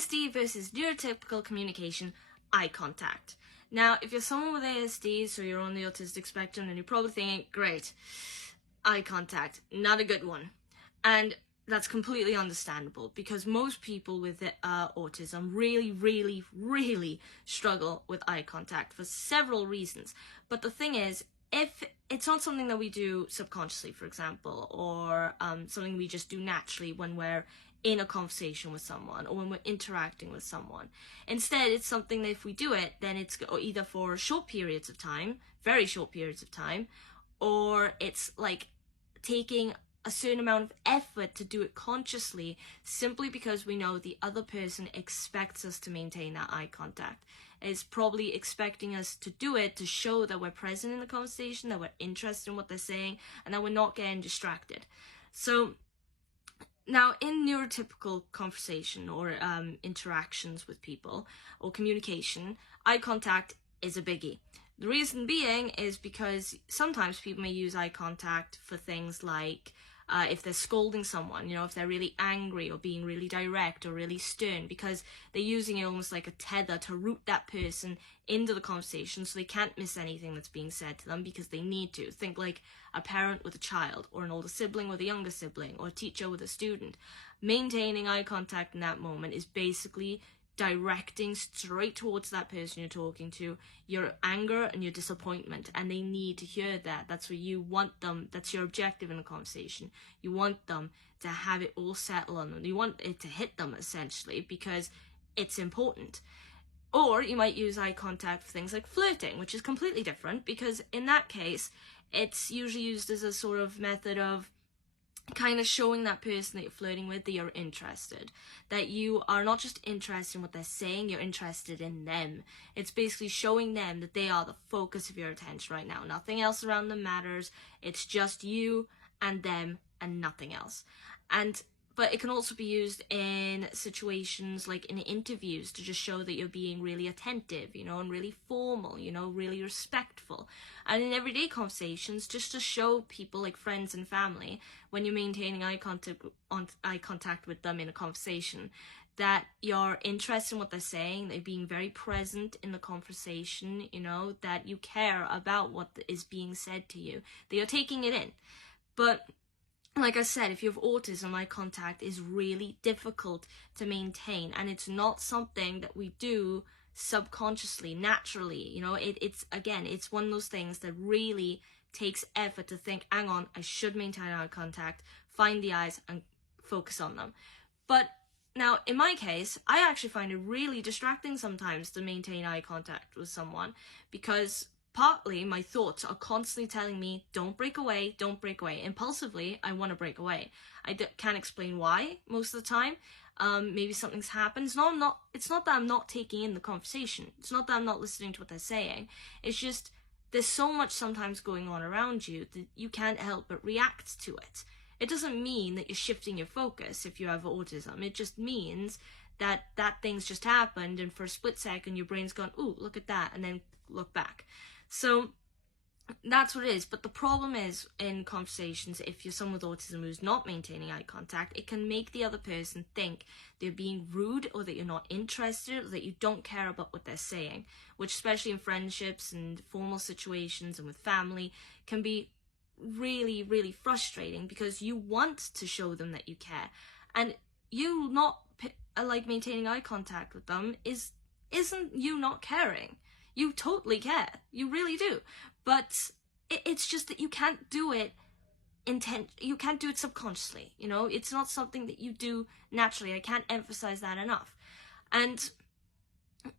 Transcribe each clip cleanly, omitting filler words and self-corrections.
ASD versus neurotypical communication, eye contact. Now, if you're someone with ASD, so you're on the autistic spectrum, and you're probably thinking, great, eye contact, not a good one. And that's completely understandable, because most people with autism really struggle with eye contact for several reasons. But the thing is, if it's not something that we do subconsciously, for example, or something we just do naturally when we're in a conversation with someone or when we're interacting with someone. Instead, it's something that if we do it, then it's either for short periods of time, very short periods of time, or it's like taking a certain amount of effort to do it consciously, simply because we know the other person expects us to maintain that eye contact. Is probably expecting us to do it to show that we're present in the conversation, that we're interested in what they're saying, and that we're not getting distracted. So now, in neurotypical conversation or interactions with people or communication, eye contact is a biggie. The reason being is because sometimes people may use eye contact for things like if they're scolding someone, you know, if they're really angry or being really direct or really stern, because they're using it almost like a tether to root that person into the conversation so they can't miss anything that's being said to them because they need to. Think like a parent with a child, or an older sibling with a younger sibling, or a teacher with a student. Maintaining eye contact in that moment is basically directing straight towards that person you're talking to your anger and your disappointment, and they need to hear that. That's what you want them, that's your objective in the conversation. You want them to have it all settle on them. You want it to hit them, essentially, because it's important. Or you might use eye contact for things like flirting, which is completely different, because in that case it's usually used as a sort of method of kind of showing that person that you're flirting with that you're interested, that you are not just interested in what they're saying, you're interested in them. It's basically showing them that they are the focus of your attention right now. Nothing else around them matters. It's just you and them and nothing else. But it can also be used in situations like in interviews to just show that you're being really attentive, you know, and really formal, you know, really respectful. And in everyday conversations, just to show people like friends and family, when you're maintaining eye contact with them in a conversation, that you're interested in what they're saying, that you're being very present in the conversation, you know, that you care about what is being said to you, that you're taking it in. But like I said, if you have autism, eye contact is really difficult to maintain, and it's not something that we do subconsciously, naturally. You know, it's one of those things that really takes effort to think, hang on, I should maintain eye contact, find the eyes and focus on them. But now, in my case, I actually find it really distracting sometimes to maintain eye contact with someone, because partly my thoughts are constantly telling me, don't break away, don't break away. Impulsively, I want to break away. I can't explain why most of the time. Maybe something's happened. It's not that I'm not taking in the conversation. It's not that I'm not listening to what they're saying. It's just there's so much sometimes going on around you that you can't help but react to it. It doesn't mean that you're shifting your focus if you have autism. It just means that thing's just happened, and for a split second your brain's gone, ooh, look at that, and then look back. So that's what it is. But the problem is, in conversations, if you're someone with autism who's not maintaining eye contact, it can make the other person think they're being rude, or that you're not interested, or that you don't care about what they're saying, which, especially in friendships and formal situations and with family, can be really frustrating, because you want to show them that you care, and you not like maintaining eye contact with them isn't you not caring. You totally care. You really do. But it's just that you can't do it you can't do it subconsciously, you know? It's not something that you do naturally. I can't emphasize that enough. And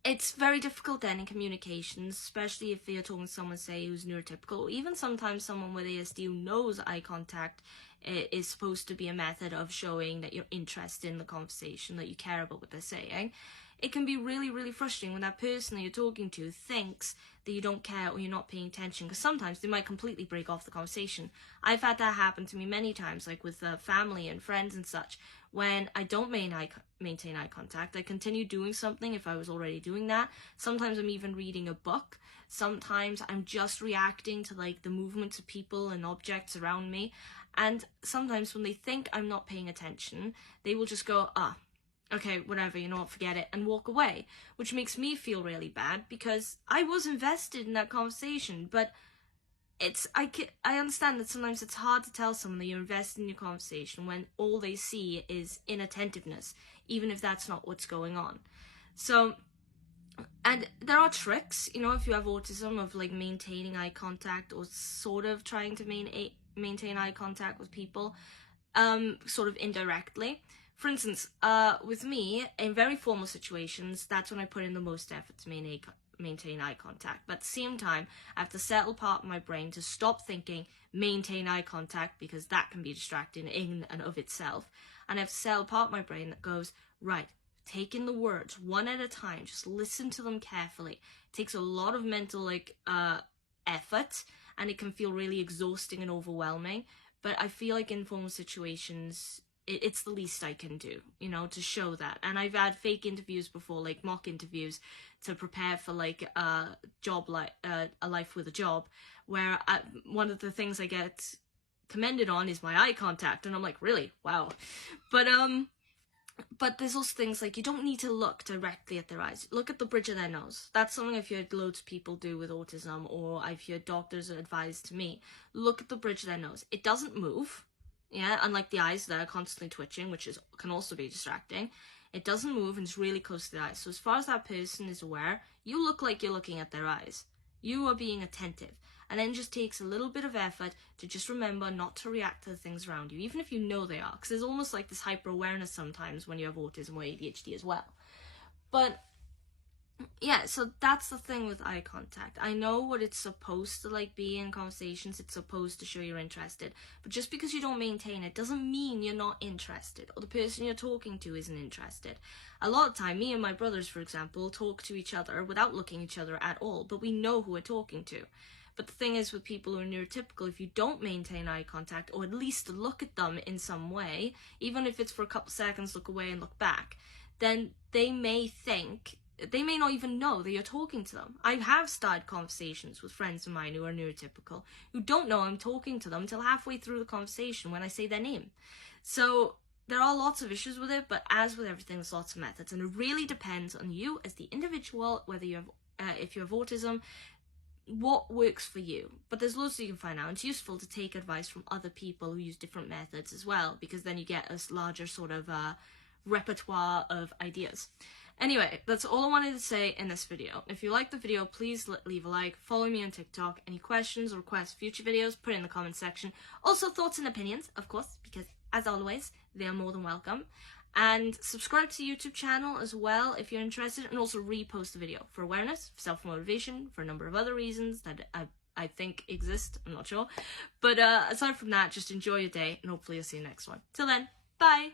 it's very difficult then in communications, especially if you're talking to someone, say, who's neurotypical, or even sometimes someone with ASD who knows eye contact is supposed to be a method of showing that you're interested in the conversation, that you care about what they're saying. It can be really frustrating when that person that you're talking to thinks that you don't care or you're not paying attention, because sometimes they might completely break off the conversation. I've had that happen to me many times, like with family and friends and such, when I don't maintain eye contact. I continue doing something if I was already doing that. Sometimes I'm even reading a book. Sometimes I'm just reacting to like the movements of people and objects around me. And sometimes when they think I'm not paying attention, they will just go, okay, whatever, you know what, forget it, and walk away, which makes me feel really bad because I was invested in that conversation. But I understand that sometimes it's hard to tell someone that you're invested in your conversation when all they see is inattentiveness, even if that's not what's going on. So, and there are tricks, you know, if you have autism, of like maintaining eye contact or sort of trying to maintain eye contact with people, sort of indirectly. For instance, with me, in very formal situations, that's when I put in the most effort to maintain eye contact. But at the same time, I have to settle part of my brain to stop thinking maintain eye contact, because that can be distracting in and of itself. And I have to settle part of my brain that goes, right, take in the words one at a time, just listen to them carefully. It takes a lot of mental effort, and it can feel really exhausting and overwhelming. But I feel like in formal situations, it's the least I can do, you know, to show that. And I've had fake interviews before, like mock interviews, to prepare for like a life with a job, where one of the things I get commended on is my eye contact, and I'm like, really? Wow. But there's also things like you don't need to look directly at their eyes. Look at the bridge of their nose. That's something I've heard loads of people do with autism, or I've heard doctors advise to me. Look at the bridge of their nose. It doesn't move, yeah, unlike the eyes that are constantly twitching, which can also be distracting. It doesn't move, and it's really close to the eyes. So as far as that person is aware, you look like you're looking at their eyes. You are being attentive. And then it just takes a little bit of effort to just remember not to react to the things around you, even if you know they are. Because there's almost like this hyper-awareness sometimes when you have autism or ADHD as well. But yeah, so that's the thing with eye contact. I know what it's supposed to like be in conversations. It's supposed to show you're interested. But just because you don't maintain it doesn't mean you're not interested, or the person you're talking to isn't interested. A lot of time, me and my brothers, for example, talk to each other without looking at each other at all, but we know who we're talking to. But the thing is, with people who are neurotypical, if you don't maintain eye contact, or at least look at them in some way, even if it's for a couple seconds, look away and look back, then they may not even know that you're talking to them. I have started conversations with friends of mine who are neurotypical, who don't know I'm talking to them until halfway through the conversation when I say their name. So there are lots of issues with it, but as with everything, there's lots of methods, and it really depends on you as the individual, whether you have, if you have autism, what works for you. But there's loads that you can find out. It's useful to take advice from other people who use different methods as well, because then you get a larger sort of repertoire of ideas. Anyway, that's all I wanted to say in this video. If you liked the video, please leave a like, follow me on TikTok. Any questions or requests for future videos, put it in the comment section. Also, thoughts and opinions, of course, because as always, they are more than welcome. And subscribe to the YouTube channel as well if you're interested, and also repost the video for awareness, for self-motivation, for a number of other reasons that I think exist, I'm not sure. But aside from that, just enjoy your day, and hopefully I'll see you next one. Till then, bye!